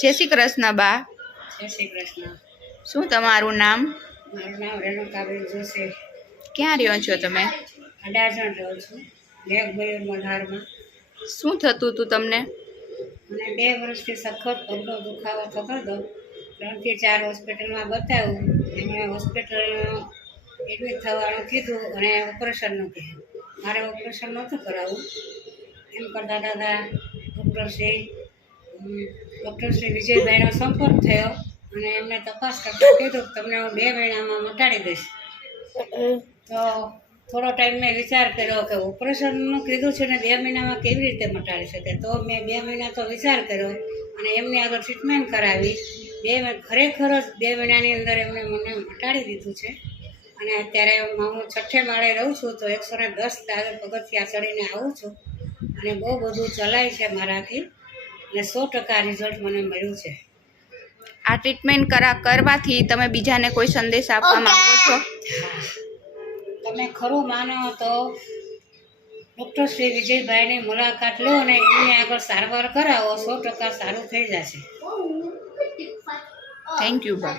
જય શ્રી કૃષ્ણ બા. જય શ્રી કૃષ્ણ. શું તમારું નામ? મારું નામ રેણુકાબેન જોશી. ક્યાં રહ્યો છો તમે? અડાજણ રહું છું, લેખમયુર મલ્હારમાં. શું થતું હતું તમને? મને 2 વર્ષથી સખત પગનો દુખાવો થતો હતો. 3 થી 4 હોસ્પિટલમાં બતાવ્યું. એમણે હોસ્પિટલ એડમિટ થવાનું કીધું અને ઓપરેશનનું કીધું. મારે ઓપરેશન નહોતું કરાવવું. એમ કરતાં દાદા ડૉક્ટર શ્રી વિજયભાઈનો સંપર્ક થયો અને એમને તપાસ કરતાં કીધું તમને હું 2 મહિનામાં મટાડી દઈશ. તો થોડો ટાઈમ મેં વિચાર કર્યો કે ઓપરેશનનું કીધું છે ને 2 મહિનામાં કેવી રીતે મટાડી શકે. તો મેં 2 મહિના તો વિચાર કર્યો અને એમની આગળ ટ્રીટમેન્ટ કરાવી. ખરેખર જ 2 મહિનાની અંદર એમણે મને મટાડી દીધું છે. અને અત્યારે હું 6ઠે માળે રહું છું તો 110 પગથિયાં ચડીને આવું છું અને બહુ બધું ચલાય છે મારાથી અને 100% રિઝલ્ટ મને મળ્યું છે. આ ટ્રીટમેન્ટ કરવાથી તમે બીજાને કોઈ સંદેશ આપવા માંગો છો? તમે ખરું માનો તો ડૉક્ટર શ્રી વિજયભાઈની મુલાકાત લો અને એમની આગળ સારવાર કરાવો, 100% સારું થઈ જશે. થેન્ક યુ બા.